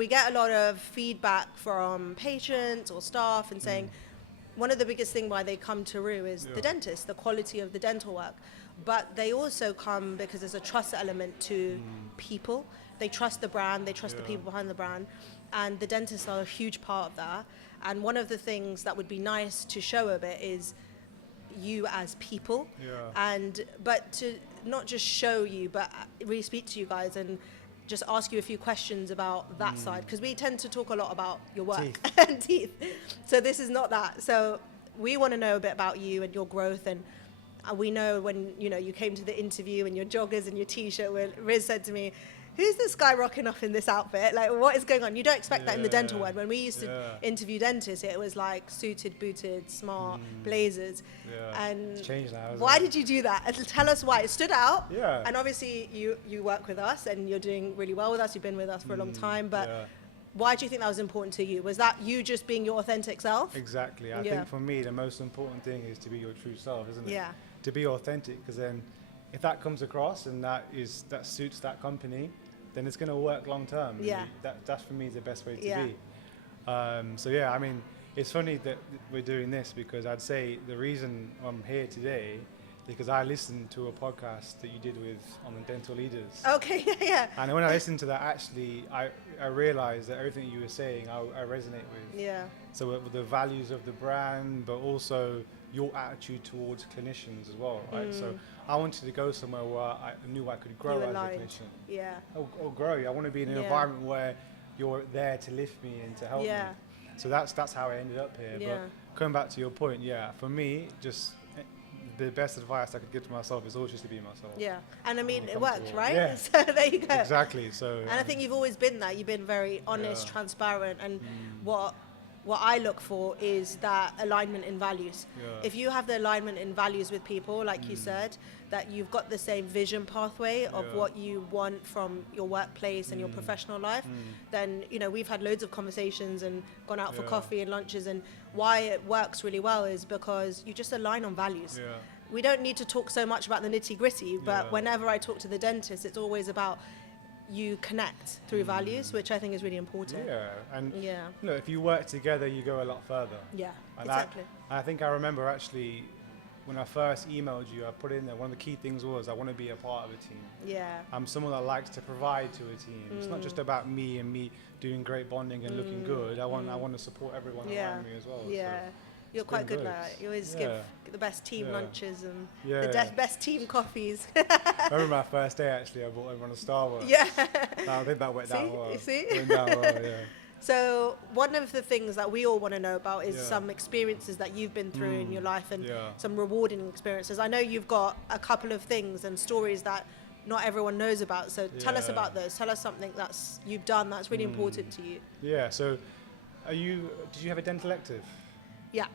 we get a lot of feedback from patients or staff and saying one of the biggest thing why they come to Rue is the dentist, the quality of the dental work. But they also come because there's a trust element to people. They trust the brand, they trust the people behind the brand, and the dentists are a huge part of that. And one of the things that would be nice to show a bit is you as people, but to not just show you, but really speak to you guys and just ask you a few questions about that side, because we tend to talk a lot about your work and teeth. So this is not that. So we want to know a bit about you and your growth, and we know when you came to the interview in your joggers and your t-shirt, where Riz said to me, who's this guy rocking off in this outfit? Like, what is going on? You don't expect that in the dental world. When we used to interview dentists, it was like suited, booted, smart, blazers. And it's changed now, why did you do that? And tell us why. It stood out. Yeah. And obviously you work with us and you're doing really well with us. You've been with us for a long time. But why do you think that was important to you? Was that you just being your authentic self? Exactly. I think for me, the most important thing is to be your true self, isn't it? Yeah. To be authentic, because then if that comes across and that suits that company, then it's going to work long term. Yeah. That's for me the best way to be. I mean, it's funny that we're doing this, because I'd say the reason I'm here today is because I listened to a podcast that you did on the dental leaders. Okay, yeah. And when I listened to that, actually, I realized that everything you were saying, I resonate with. Yeah. So with the values of the brand, but also your attitude towards clinicians as well, right? So I wanted to go somewhere where I knew I could grow as a clinician. Yeah. Or grow. I want to be in an environment where you're there to lift me and to help me. So that's how I ended up here. Yeah. But coming back to your point, for me, just the best advice I could give to myself is always just to be myself. Yeah. And I mean, it worked, right? Yeah. So there you go. Exactly. So. And I think you've always been that. You've been very honest, transparent, and what I look for is that alignment in values. If you have the alignment in values with people, like you said, that you've got the same vision pathway of what you want from your workplace and your professional life, then, we've had loads of conversations and gone out for coffee and lunches, and why it works really well is because you just align on values. We don't need to talk so much about the nitty gritty, but whenever I talk to the dentist, it's always about you connect through values, which I think is really important. And if you work together, you go a lot further. Exactly. I think I remember actually when I first emailed you, I put in there, one of the key things was I want to be a part of a team. I'm someone that likes to provide to a team. It's not just about me and me doing great bonding and looking good. I want to support everyone around me as well. So you're quite good like that. You always give the best team lunches and the best team coffees. I remember my first day, actually, I bought everyone a Starbucks. I think that went down well. Went down well, So one of the things that we all want to know about is some experiences that you've been through in your life, and some rewarding experiences. I know you've got a couple of things and stories that not everyone knows about. So tell us about those. Tell us something that's you've done that's really important to you. So did you have a dental elective? Yeah.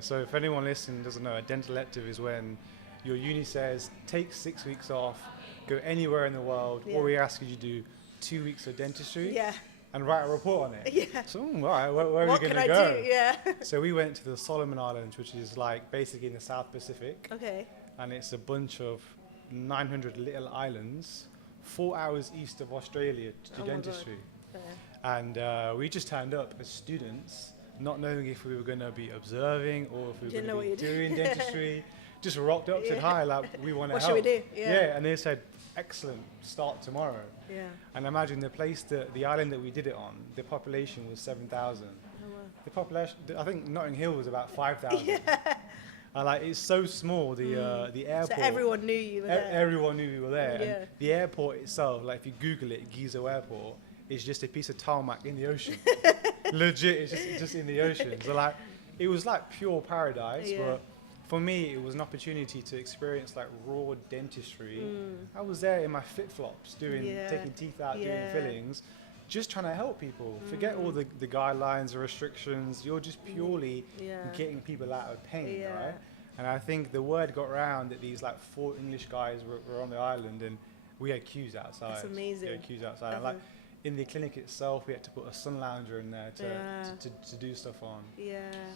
So if anyone listening doesn't know, a dental elective is when your uni says take 6 weeks off, go anywhere in the world, or we ask you to do 2 weeks of dentistry and write a report on it. So all right, where are we going to go? So we went to the Solomon Islands, which is like basically in the South Pacific. And it's a bunch of 900 little islands, 4 hours east of Australia to do dentistry. And we just turned up as students, not knowing if we were going to be observing or if we were going to be doing dentistry. Just rocked up, said hi, like, we want to help. What should we do? And they said, excellent, start tomorrow. And imagine the island that we did it on, the population was 7,000. The population, I think Notting Hill was about 5,000. And like, it's so small, the airport. So everyone knew you were there. Everyone knew we were there. And the airport itself, like if you Google it, Gizo Airport, it's just a piece of tarmac in the ocean. Legit, it's just in the ocean. So like, it was like pure paradise, but for me, it was an opportunity to experience like raw dentistry. I was there in my flip-flops, taking teeth out, doing fillings, just trying to help people. Forget all the guidelines, the restrictions. You're just purely getting people out of pain, right? And I think the word got around that these like 4 English guys were on the island, and we had queues outside. That's amazing. We had queues outside. And, like, in the clinic itself, we had to put a sun lounger in there to do stuff on.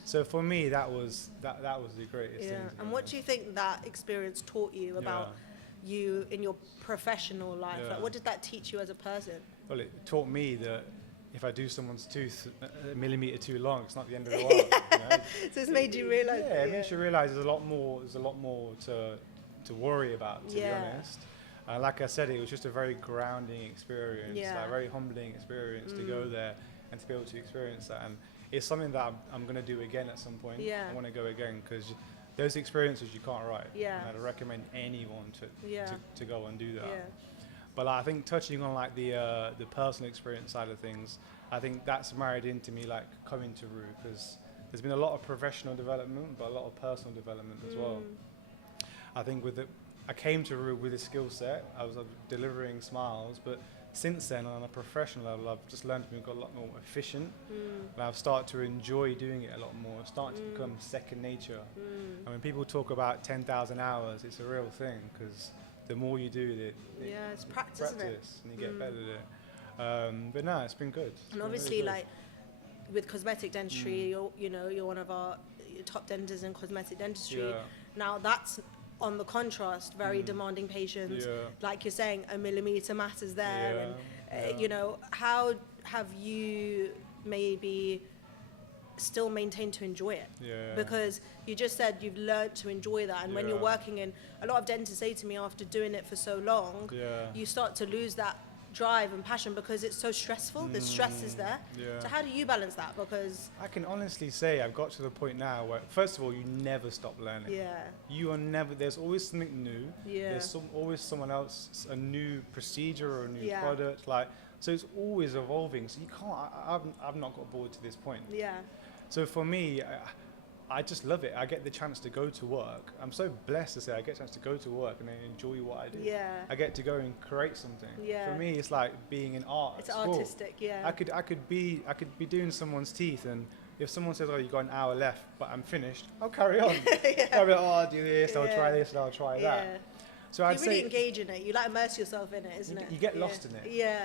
So for me, that was the greatest thing. And what do you think that experience taught you about you in your professional life? Like, what did that teach you as a person? Well, it taught me that if I do someone's tooth a millimeter too long, it's not the end of the world. You know? So it's made you realise. Yeah, it makes you realise there's a lot more. There's a lot more to worry about. To be honest, like I said, it was just a very grounding experience, like a very humbling experience to go there and to be able to experience that. And it's something that I'm going to do again at some point. I want to go again because those experiences you can't write. And I'd recommend anyone to go and do that. But I think touching on like the personal experience side of things, I think that's married into me like coming to Rue, because there's been a lot of professional development, but a lot of personal development as well. I think I came to Rue with a skill set. I was delivering smiles, but since then on a professional level, I've just learned to become a lot more efficient, and I've started to enjoy doing it a lot more. It's starting to become second nature. And when people talk about 10,000 hours, it's a real thing, because the more you do it, it's practice, isn't it? And you get better at it. But no, it's been good. And obviously, like with cosmetic dentistry, you're one of our top dentists in cosmetic dentistry. Now that's on the contrast, very demanding patients. Like you're saying, a millimeter matters there. And how have you maybe still maintain to enjoy it? Because you just said you've learned to enjoy that, and when you're working in, a lot of dentists say to me after doing it for so long, you start to lose that drive and passion because it's so stressful. The stress is there. So how do you balance that? Because I can honestly say I've got to the point now where, first of all, you never stop learning. You are never, there's always something new. There's always someone else, a new procedure or a new product, so it's always evolving. So you can't, I've not got bored to this point. So for me, I just love it. I get the chance to go to work. I'm so blessed to say I get a chance to go to work and then enjoy what I do. I get to go and create something. For me, it's like being in art. It's artistic. I could be doing someone's teeth, and if someone says, "Oh, you got an hour left," but I'm finished, I'll carry on. I'll be like, "Oh, I'll do this. I'll try this, and I'll try that." So I'd really engage in it. You like immerse yourself in it, isn't it? You get lost in it.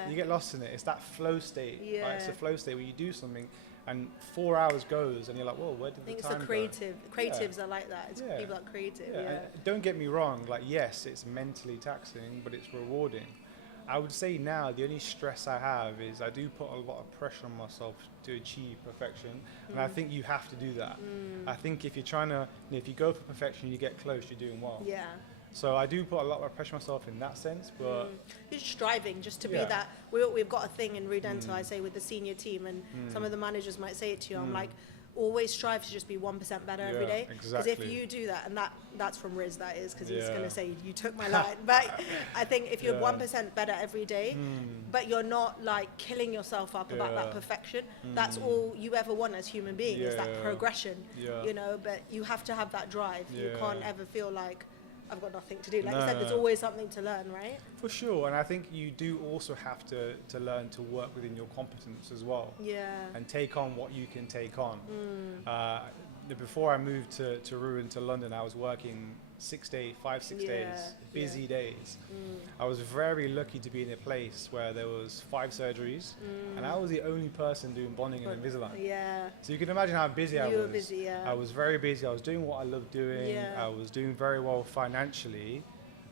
You get lost in it. It's that flow state. Right? It's a flow state where you do something, and 4 hours goes, and you're like, "Whoa, where did the time go?" I think it's the creatives are like that. It's people that are creative. And don't get me wrong. Like, yes, it's mentally taxing, but it's rewarding. I would say now the only stress I have is I do put a lot of pressure on myself to achieve perfection, and I think you have to do that. I think if you're trying to, if you go for perfection, you get close, you're doing well. So I do put a lot of pressure on myself in that sense, but you're striving just to be that. We've got a thing in Rue Dental, I say, with the senior team, and some of the managers might say it to you. I'm like, always strive to just be 1% better every day. Because if you do that, and that's from Riz, that is, because he's going to say you took my line. But I think if you're 1% better every day, but you're not like killing yourself up about that perfection, that's all you ever want as human being is that progression. But you have to have that drive. You can't ever feel like I've got nothing to do. Like you said, there's always something to learn, right? For sure, and I think you do also have to learn to work within your competence as well. And take on what you can take on. Before I moved to Rue and to London, I was working 6 days, 5-6 days, busy days. I was very lucky to be in a place where there was 5 surgeries, and I was the only person doing bonding and Invisalign. So you can imagine how busy I was. You were busy, I was very busy. I was doing what I loved doing. I was doing very well financially,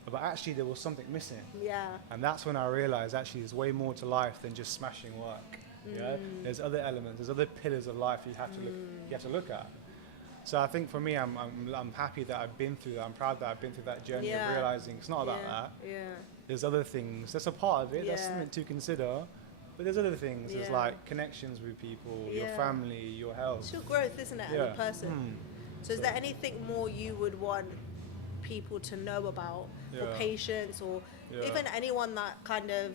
but actually there was something missing. And that's when I realized actually there's way more to life than just smashing work. There's other elements, there's other pillars of life you have to look at. So I think for me, I'm happy that I've been through that. I'm proud that I've been through that journey of realizing it's not about that. There's other things. That's a part of it. That's something to consider. But there's other things. There's like connections with people, your family, your health. It's your growth, isn't it, as a person? So is there anything more you would want people to know about, or patients, or even anyone that kind of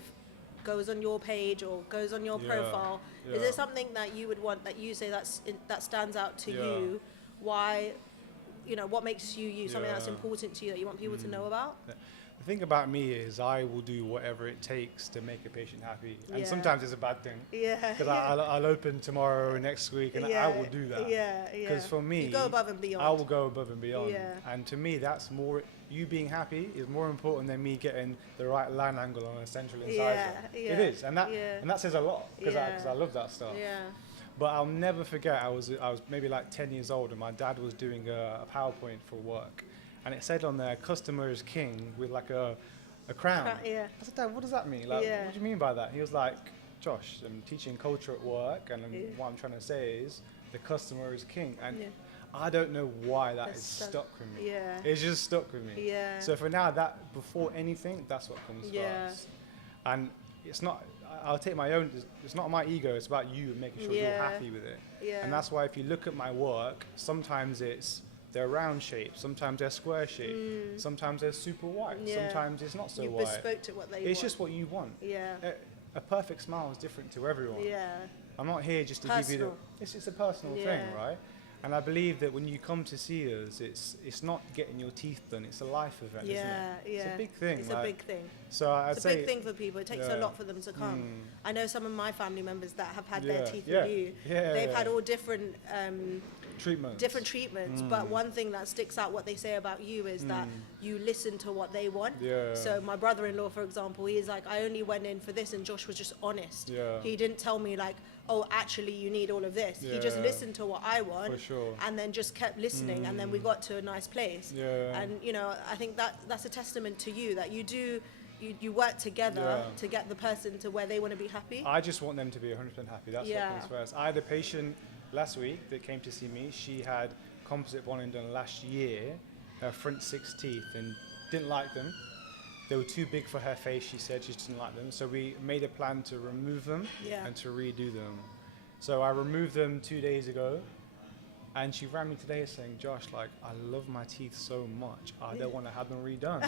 goes on your page or goes on your profile? Is there something that you would want that you say that stands out to you? Why, what makes you something that's important to you that you want people to know about? The thing about me is I will do whatever it takes to make a patient happy, and sometimes it's a bad thing. Because I'll open tomorrow or next week, and I will do that. Because for me, you go above and beyond. I will go above and beyond. And to me, that's more. You being happy is more important than me getting the right line angle on a central incisor. It is, and that says a lot because I love that stuff. But I'll never forget, I was maybe like 10 years old, and my dad was doing a PowerPoint for work, and it said on there, "Customer is king," with like a crown. I said, "Dad, what does that mean? Like, what do you mean by that?" He was like, Josh, I'm teaching culture at work, and what I'm trying to say is the customer is king. And I don't know why that is stuck with me. Yeah. It's just stuck with me. Yeah. So for now, that before anything, that's what comes first. And it's not, I'll take my own, it's not my ego, it's about you and making sure you're happy with it. Yeah. And that's why if you look at my work, sometimes they're round shapes, sometimes they're square shaped, sometimes they're super white, sometimes it's not so white. You bespoke to what they want. It's just what you want. Yeah. A perfect smile is different to everyone. Yeah. I'm not here just to give you the, it's a personal thing, right? And I believe that when you come to see us, it's not getting your teeth done, it's a life event, isn't it? Yeah. It's a big thing. It's a big thing. So I'd say it's a big thing for people. It takes a lot for them to come. I know some of my family members that have had their teeth with you. They've had all different treatments, but one thing that sticks out what they say about you is that you listen to what they want. So my brother-in-law, for example, he's like, I only went in for this, and Josh was just honest. He didn't tell me like, oh, actually you need all of this. He just listened to what I want, and then just kept listening, and then we got to a nice place. And you know, I think that's a testament to you, that you work together to get the person to where they want to be happy. I just want them to be 100% happy. That's what comes first. I had a patient last week that came to see me. She had composite bonding done last year, her front 6 teeth, and didn't like them. They were too big for her face, she said. She didn't like them. So we made a plan to remove them and to redo them. So I removed them 2 days ago. And she rang me today saying, Josh, like, I love my teeth so much. I don't want to have them redone.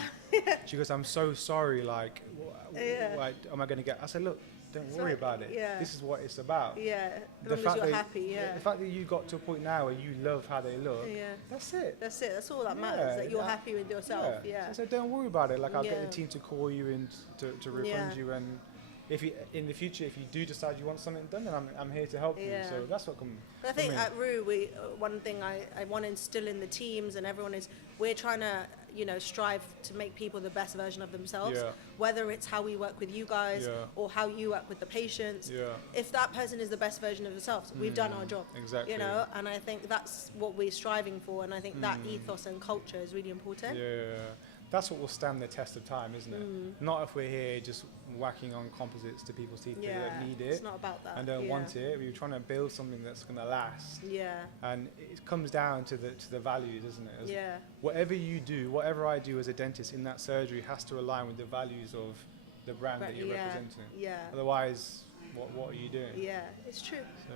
She goes, I'm so sorry. Like, what am I going to get? I said, look, don't worry about it. This is what it's about. As long as you're happy, The fact that you got to a point now where you love how they look, that's it. That's it. That's all that matters, that you're happy with yourself. So don't worry about it. Like, I'll get the team to call you and to refund you. And if you, in the future, if you do decide you want something done, then I'm here to help you. So that's what comes. I think at Rue, one thing I want to instill in the teams and everyone is we're trying to, you know, strive to make people the best version of themselves. Whether it's how we work with you guys or how you work with the patients. If that person is the best version of themselves, we've done our job. Exactly. You know, and I think that's what we're striving for, and I think that ethos and culture is really important. That's what will stand the test of time, isn't it? Not if we're here just whacking on composites to people's teeth that don't need it. It's not about that. And don't want it. We're trying to build something that's going to last. And it comes down to the values, isn't it? Whatever you do, whatever I do as a dentist in that surgery has to align with the values of the brand that you're representing. Otherwise, what are you doing? It's true. So